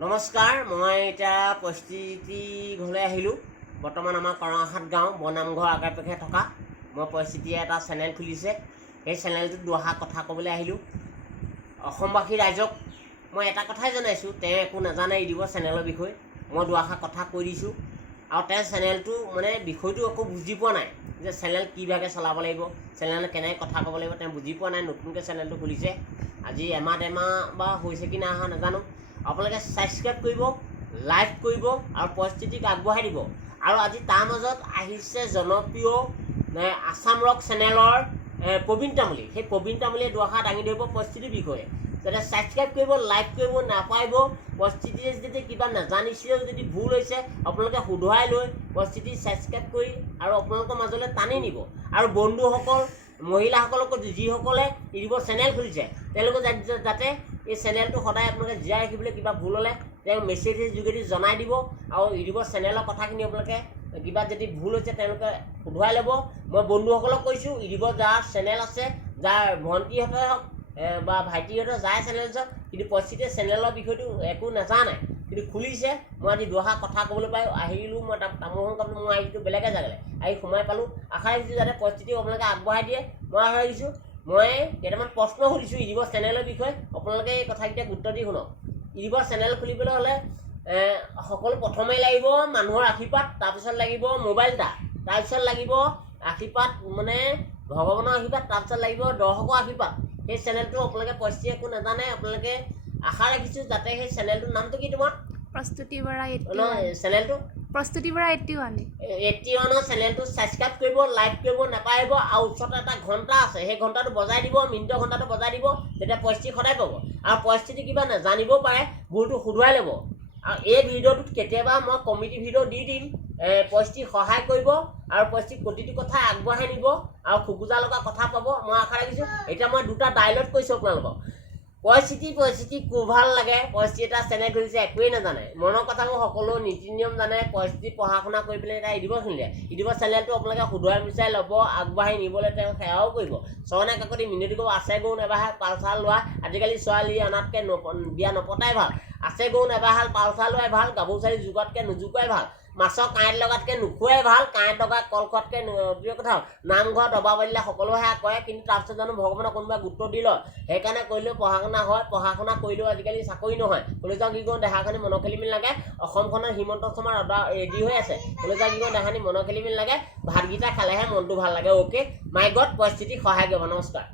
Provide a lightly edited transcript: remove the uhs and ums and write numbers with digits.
নমস্কাৰ, মই এতিয়া পৰিস্থিতি ঘৰলৈ আহিলোঁ। বৰ্তমান আমাৰ কৰণাহাট গাঁও বনামঘৰ আগে পাশে থকা মই পৰিস্থিতিয়ে এটা চেনেল খুলিছে। সেই চেনেলটোত দুআষাৰ কথা ক'বলৈ আহিলোঁ। অসমবাসী ৰাইজক মই এটা কথাই জনাইছোঁ, তেওঁ একো নাজানে ইউটিউবৰ চেনেলৰ বিষয়ে। মই দুআষাৰ কথা কৈ দিছোঁ আৰু তেওঁ চেনেলটো বিষয়টো একো বুজি পোৱা নাই যে চেনেল কিভাগে চলাব লাগিব, চেনেল কেনেকৈ কথা ক'ব লাগিব, তেওঁ বুজি পোৱা নাই। নতুনকৈ চেনেলটো খুলিছে, আজি এমাহ বা হৈছে কি নাই অহা নাজানো। আপোনালোকে ছাবস্ক্ৰাইব কৰিব, লাইক কৰিব আৰু পৰিস্থিতিক আগবঢ়াই দিব। আৰু আজি তাৰ মাজত আহিছে জনপ্ৰিয় আছাম ৰক চেনেলৰ প্ৰবীণ তামুলী। সেই প্ৰবীণ তামুলীয়ে দুআষাৰ দাঙি ধৰিব পৰিস্থিতিৰ বিষয়ে। যাতে ছাবস্ক্ৰাইব কৰিব, লাইক কৰিব নাপাৰিব। পৰিস্থিতিয়ে যদি কিবা নাজানিছেও, যদি ভুল হৈছে আপোনালোকে শুধৰাই লৈ পৰিস্থিতি ছাবস্ক্ৰাইব কৰি আৰু আপোনালোকৰ মাজলৈ টানি নিব। আৰু বন্ধুসকল, মহিলাসকলকো যিসকলে ইউটিউবৰ চেনেল খুলিছে তেওঁলোকে যাতে এই চেনেলটো সদায় আপোনালোকে জীয়াই ৰাখিবলৈ কিবা ভুল হ'লে তেওঁ মেছেজৰ যোগেদি জনাই দিব। আৰু ইউটিউবৰ চেনেলৰ কথাখিনি আপোনালোকে কিবা যদি ভুল হৈছে তেওঁলোকে শুধৰাই ল'ব। মই বন্ধুসকলক কৈছোঁ, ইউটিউবৰ যাৰ চেনেল আছে, যাৰ ভণ্টিহঁতে হওক বা ভাইটিহঁতৰ যাৰ চেনেল আছে, কিন্তু পৰিস্থিতিয়ে চেনেলৰ বিষয়টো একো নাজানে কিন্তু খুলিছে। মই আজি দুআষাৰ কথা ক'বলৈ পাই আহিলোঁ। মই তামোলখন কাপোৰ মই আহিছোঁ বেলেগ জেগালৈ আহি সোমাই পালোঁ। আশা ৰাখিছোঁ যাতে পৰিস্থিতি আপোনালোকে আগবঢ়াই দিয়ে। মই আশা ৰাখিছোঁ। মই কেইটামান প্ৰশ্ন সুধিছোঁ ইউটিউবৰ চেনেলৰ বিষয়ে, আপোনালোকে এই কথাকেইটা গুৰুত্ব দি শুনক। ইউটিউবৰ চেনেল খুলিবলৈ হ'লে সকলো প্ৰথমেই লাগিব মানুহৰ আশীৰ্বাদ, তাৰপিছত লাগিব মোবাইল এটা, তাৰপিছত লাগিব আশীৰ্বাদ ভগৱানৰ আশীৰ্বাদ, তাৰপিছত লাগিব দৰ্শকৰ আশীৰ্বাদ। সেই চেনেলটো আপোনালোকে পৰিস্থিতি একো নাজানে। আপোনালোকে আশা ৰাখিছোঁ যাতে সেই চেনেলটোৰ নামটো কি তোমাৰ? প্ৰস্তুতি বৰা চেনেলটো প্ৰস্তুতি বৰা 81ৰ চেনেলটো ছাবস্ক্ৰাইব কৰিব, লাইক কৰিব নাপাৰিব। আৰু ওচৰত এটা ঘণ্টা আছে, সেই ঘণ্টাটো বজাই দিব, মিনিটৰ ঘণ্টাটো বজাই দিব, তেতিয়া পৰিস্থিতি সদায় পাব। আৰু পৰিস্থিতি কিবা নাজানিবও পাৰে, ভুলটো শুধৰাই ল'ব। আৰু এই ভিডিঅ'টোত কেতিয়াবা মই কমিটি ভিডিঅ' দি দিম, পৰিস্থিতি সহায় কৰিব আৰু পৰিস্থিতি প্ৰতিটো কথা আগবঢ়াই নিব আৰু খুকুজা লগা কথা পাব। মই আশা ৰাখিছোঁ। এতিয়া মই দুটা ডাইলগ কৈছোঁ আপোনালোকক। পৰিস্থিতি খুব ভাল লাগে। পৰিস্থিতি এটা চেনেল খুলিছে, একোৱেই নাজানে, মনৰ কথাবোৰ সকলো নীতি নিয়ম জানে। পৰিস্থিতি পঢ়া শুনা কৰি পেলাই এটা ইউটিউবৰ খুলিলে। ইউটিউবৰ চেনেলটো আপোনালোকে শুধৰাই বিচাৰি ল'ব, আগবাঢ়ি নিবলৈ তেওঁ সেৱাও কৰিব। চৰণে কাকতি মিনতি কৰিব। আছে গৰু নেবাহাল পালচাল লোৱা। আজিকালি ছোৱালী আনাতকৈ বিয়া নপতাই ভাল। আছে গৰু নেবাহাল পালচাল লোৱাই ভাল। গাভৰু ছোৱালী জোকোৱাতকৈ নোজোকোৱাই ভাল। মাছৰ কাঁইট লগাতকৈ নোখোৱাই ভাল। কাঁইট লগা কল খোৱাতকৈ প্ৰিয় কথা। নামঘৰত দবা বাজিলে সকলোৱে সেয়া কৰে, কিন্তু তাৰপিছত জানো ভগৱানক কোনোবাই গুৰুত্ব দি লয়? সেইকাৰণে কৰিলেও পঢ়া শুনা হয়, পঢ়া শুনা কৰিলেও আজিকালি চাকৰি নহয়। কলেজৰ কি কৰোঁ দেহাখিনি মনৰ খেলি মেলি লাগে। অসমখনত হিমন্ত শৰ্মা ৰেডি হৈ আছে। কলেজৰ কি কৰোঁ দেহাখিনি মনৰ খেলি মেলি লাগে। ভাতকেইটা খালেহে মনটো ভাল লাগে। অ'কে, মাই গড, পৰিস্থিতিক সহায় কৰিব। নমস্কাৰ।